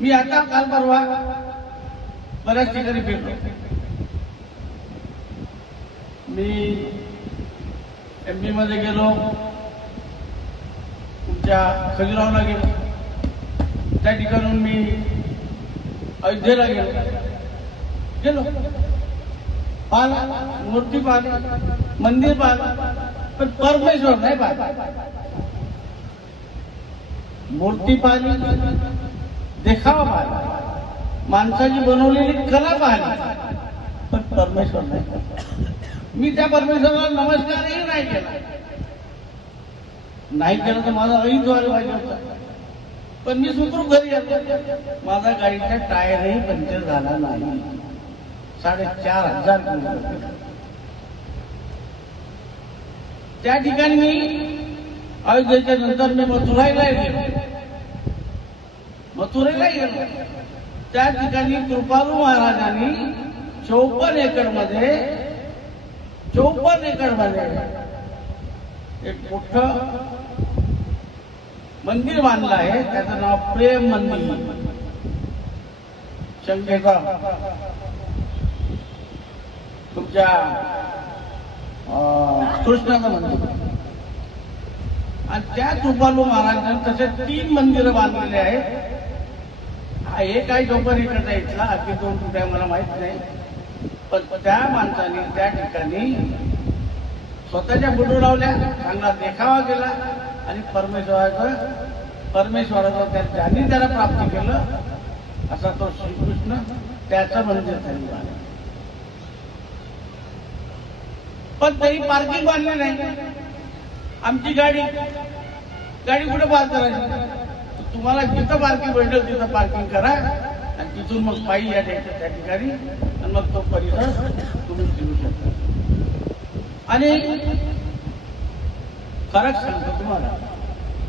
मी आता काल परवा बऱ्याच ठिकाणी फिरलो. मी MP मध्ये गेलो, तुमच्या खजुराहोला गेलो, त्या ठिकाणून मी अयोध्येला गेलो पाहिला, मूर्ती पाहिली, मंदिर पाहिलं, पण परमेश्वर नाही पाहिला. मूर्ती पाहिली, देखावा पाहिला, माणसाची बनवलेली कला पाहिली, पण परमेश्वर नाही. मी त्या परमेश्वराला नमस्कारही नाही केला. नाही केलं तर माझा अहित व्हायला पाहिजे होता. पण मी सुखरूप घरी आलो. माझा गाडीचा टायरही पंक्चर झाला नाही. 4,500 किलोमीटर त्या ठिकाणी मी अयोध्येच्या नंतर मी मथुराईला गेलो. त्या ठिकाणी कृपालू महाराजांनी 54 एकर मध्ये एक मोठं मंदिर बांधलं आहे. त्याचं नाव प्रेम मंदिर, शंकेचा तुमच्या कृष्णाचं मंदिर. आणि त्या कृपालू महाराजांनी तसे 3 मंदिरं बांधलेले आहेत. हे काही डोंगर इकडचा इथला अगदी 2 कुठे मला माहित नाही, पण त्या माणसाने त्या ठिकाणी स्वतःच्या फोटो लावल्या, चांगला देखावा केला आणि परमेश्वराचं ज्यांनी त्याला प्राप्त केलं असा तो श्रीकृष्ण त्याचं मंदिर त्यांनी बांधलं. पण तरी पार्किंग बांधली नाही. आमची गाडी कुठे पार्क करायची? तुम्हाला जिथं पार्किंग भेटेल तिथं पार्किंग करा आणि तिथून मग पायी या त्या ठिकाणी आणि मग तो परिसर तुम्ही फिरू शकता. आणि फरक सांगतो तुम्हाला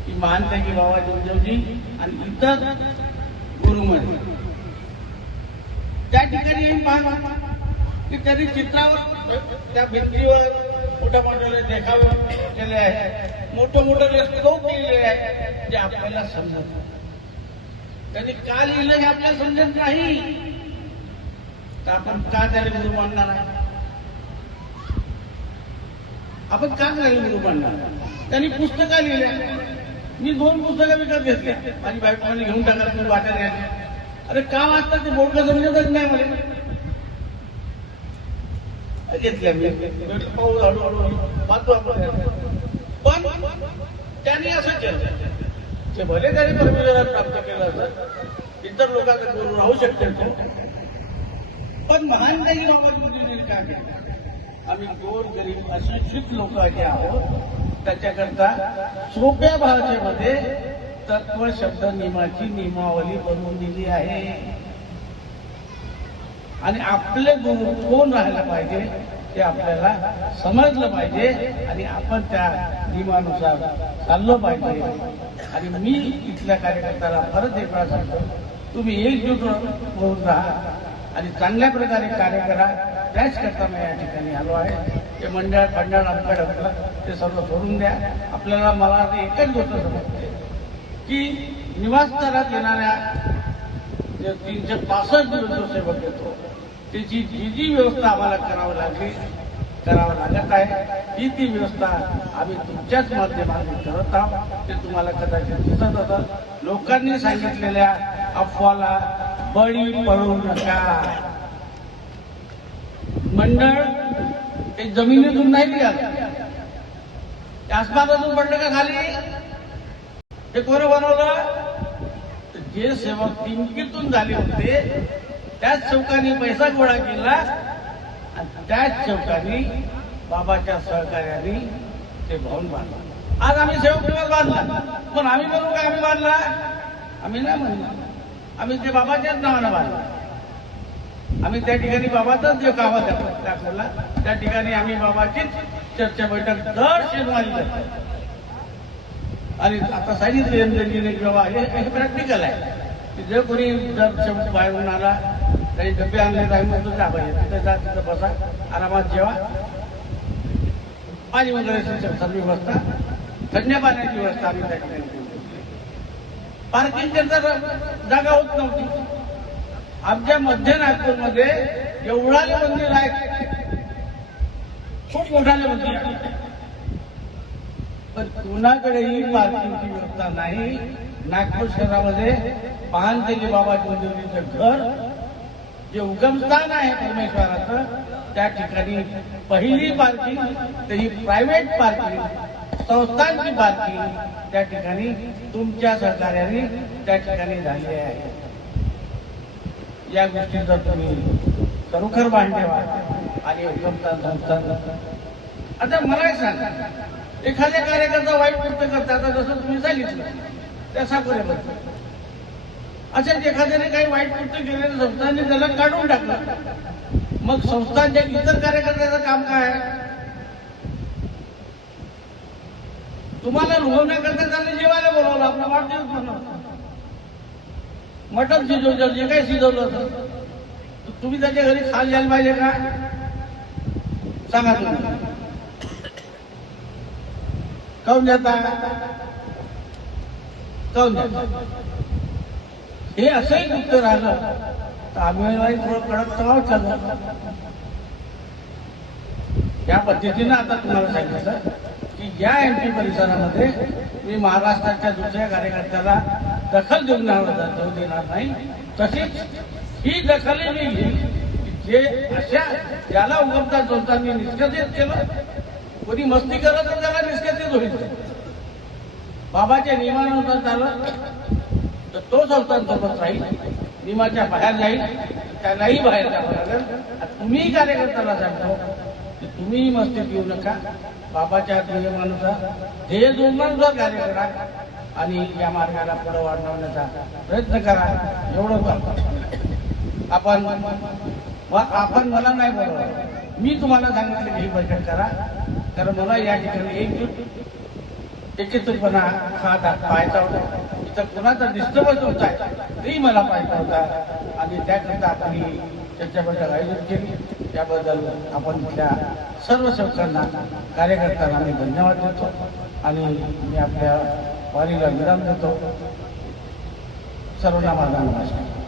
की महानत्यागी बाबा जगदेवजी आणि इतर गुरुमंडळी त्या ठिकाणी पाहा की त्यांनी चित्रावर त्या भिंतीवर मोठ्या मोठ्याने देखावे केले आहेत, मोठे श्लोक लिहिले आहेत जे आपल्याला समजत नाही. त्यांनी का लिहिलं हे आपल्याला समजत नाही, तर आपण का त्याला गुरु मानणार आहे? आपण का त्याला गुरु मानणार? त्यांनी पुस्तकं लिहिल्या. मी 2 पुस्तकं विकत घेतल्या. माझी बायकोने घेऊन टाकत, मी वाटत घ्यायला. अरे का वाचतात ते बोर्ड समजतच नाही मला. घेतल्या मी पाहू हळूहळू वाचतो आपण. पण त्यांनी असं केलं ते भले त्यांनी परमेश्वराला प्राप्त केलं असं, इतर लोकांचा गुरु राहू शकते तो, पण महान काही बाबाजींनी काय केलं? आम्ही गोर गरीब अशिक्षित लोक जे आहोत त्याच्याकरता सोप्या भाषेमध्ये तत्व शब्द नियमाची नियमावली बनवून दिली आहे. आणि आपले गुरु कोण राहायला पाहिजे ते आपल्याला समजलं पाहिजे आणि आपण त्या नियमानुसार चाललं पाहिजे. आणि मी इथल्या कार्यकर्त्याला परत एक वेळा सांगतो, तुम्ही एकजूट होऊन राहा आणि चांगल्या प्रकारे कार्य करा. त्याच करता मी या ठिकाणी आलो आहे. ते मंडळ आमच्याकडे होतं ते सर्व सोडून द्या. आपल्याला मला एकच गोष्ट समजते की निवासस्थानात येणाऱ्या 365 दिवस जो सेवक येतो त्याची जी व्यवस्था आम्हाला करावं लागत आहे ती व्यवस्था आम्ही तुमच्याच माध्यमातून करत आहोत. ते तुम्हाला कदाचित दिसत असं. लोकांनी सांगितलेल्या अफवाला बळी पडू नका. मंडळ एक जमिनीतून नाही निघालं, आसमानातून पडलं का खाली? हे कोण बनवलं? जे सेवक तिमकीतून झाले होते त्याच चौकांनी पैसा गोळा केला आणि त्याच चौकांनी बाबाच्या सहकार्याने ते भवन बांधलं. आज आम्ही सेवक दिवस बांधला, पण आम्ही म्हणू का आम्ही बांधला? आम्ही नाही म्हणलं. आम्ही ते बाबाच्याच नावानं बांधलं. आम्ही त्या ठिकाणी बाबाचाच देखावा दाखवला. त्या ठिकाणी आम्ही बाबाचीच चर्चा बैठक दर शनिवारी करतो. आणि आता सांगितलं जेव्हा हे प्रॅक्टिकल आहे की जर कोणी जर बाहेरून आला काही डबे आणले नाही म्हणतो जा पाहिजे तिथे जा, तिथं बसा, आरामात जेवा, पाणी वगैरे सर्व व्यवस्था, थंड पाण्याची व्यवस्था आम्ही त्या ठिकाणी पार्किंग करता जागा होत नव्हती. आमच्या मध्य नागपूरमध्ये एवढाले मंदिर आहेत, खूप मोठाले मंदिर आहे, पण कुणाकडेही पार्किंगची व्यवस्था नाही. नागपूर शहरामध्ये पानतेली बाबा मंदिराचं घर जे उगमस्थान आहे परमेश्वराचं, त्या ठिकाणी पहिली पार्किंग, तरी प्रायव्हेट पार्किंग, संस्थांची पार्किंग त्या ठिकाणी तुमच्या सहकार्याने त्या ठिकाणी झाली आहे. या गोष्टीचा तुम्ही खरोखर मांडे व्हा आणि उगमस्थान संस्थान. आता मला एक सांगा, एखाद्या कार्यकर्ता वाईट कृत्य करता, आता जसं तुम्ही सांगितलं त्या साकोऱ्याबद्दल, अशा एखाद्याने काही वाईट कृत्य केलेल्या संस्थांनी त्याला काढून टाकलं, मग संस्थांच्या इतर कार्यकर्त्याचं काम काय आहे? तुम्हाला लुभवण्याकरता त्यांनी जेवायला बोलावलं, आपला वाढदिवस बनवला, मटण शिजवलं, जे काही शिजवलं होतं, तुम्ही त्याच्या घरी खाल जायला पाहिजे का? सांगा तुम्ही. काऊन देता? काऊन देता? हे असंही उत्तर राहिलं तर आम्ही थोडं कडक तवाव चाललं. या पद्धतीनं आता तुम्हाला सांगितलं की या एमपी परिसरामध्ये मी महाराष्ट्राच्या दुसऱ्या कार्यकर्त्याला दखल देणार नाही. तशीच ही दखल मी घेईन जे अशा ज्याला उगमस्थान संस्थांनी निष्कासित केलं, कोणी मस्ती करत तर त्याला निष्कासित होईल. बाबाच्या नियमानुसार चाललं तर तो संस्थांसोबत राहील, नियमाच्या बाहेर जाईल त्यालाही बाहेर जावं लागेल. तुम्ही कार्यकर्त्याला सांगतो की तुम्ही मस्तीत येऊ नका, बाबाच्या नियमानुसार ध्येय धोरणानुसार कार्य करा आणि या मार्गाला पुढे वाढवण्याचा प्रयत्न करा. एवढं आपण मला नाही बोलवलं, मी तुम्हाला सांगितलं की ही बैठक करा, कारण मला या ठिकाणी एकत्रितपणा हा पाहायचा होता. इथं कुणाचा डिस्टर्बन्स होत आहे तेही मला पाहायचा होता आणि त्याकरता आपण ही चर्चा बैठक आयोजित केली. त्याबद्दल आपण त्या सर्व सेवकांना, कार्यकर्त्यांना मी धन्यवाद देतो आणि मी आपल्या वारीला विराम देतो. सर्वांना माझा नमस्कार.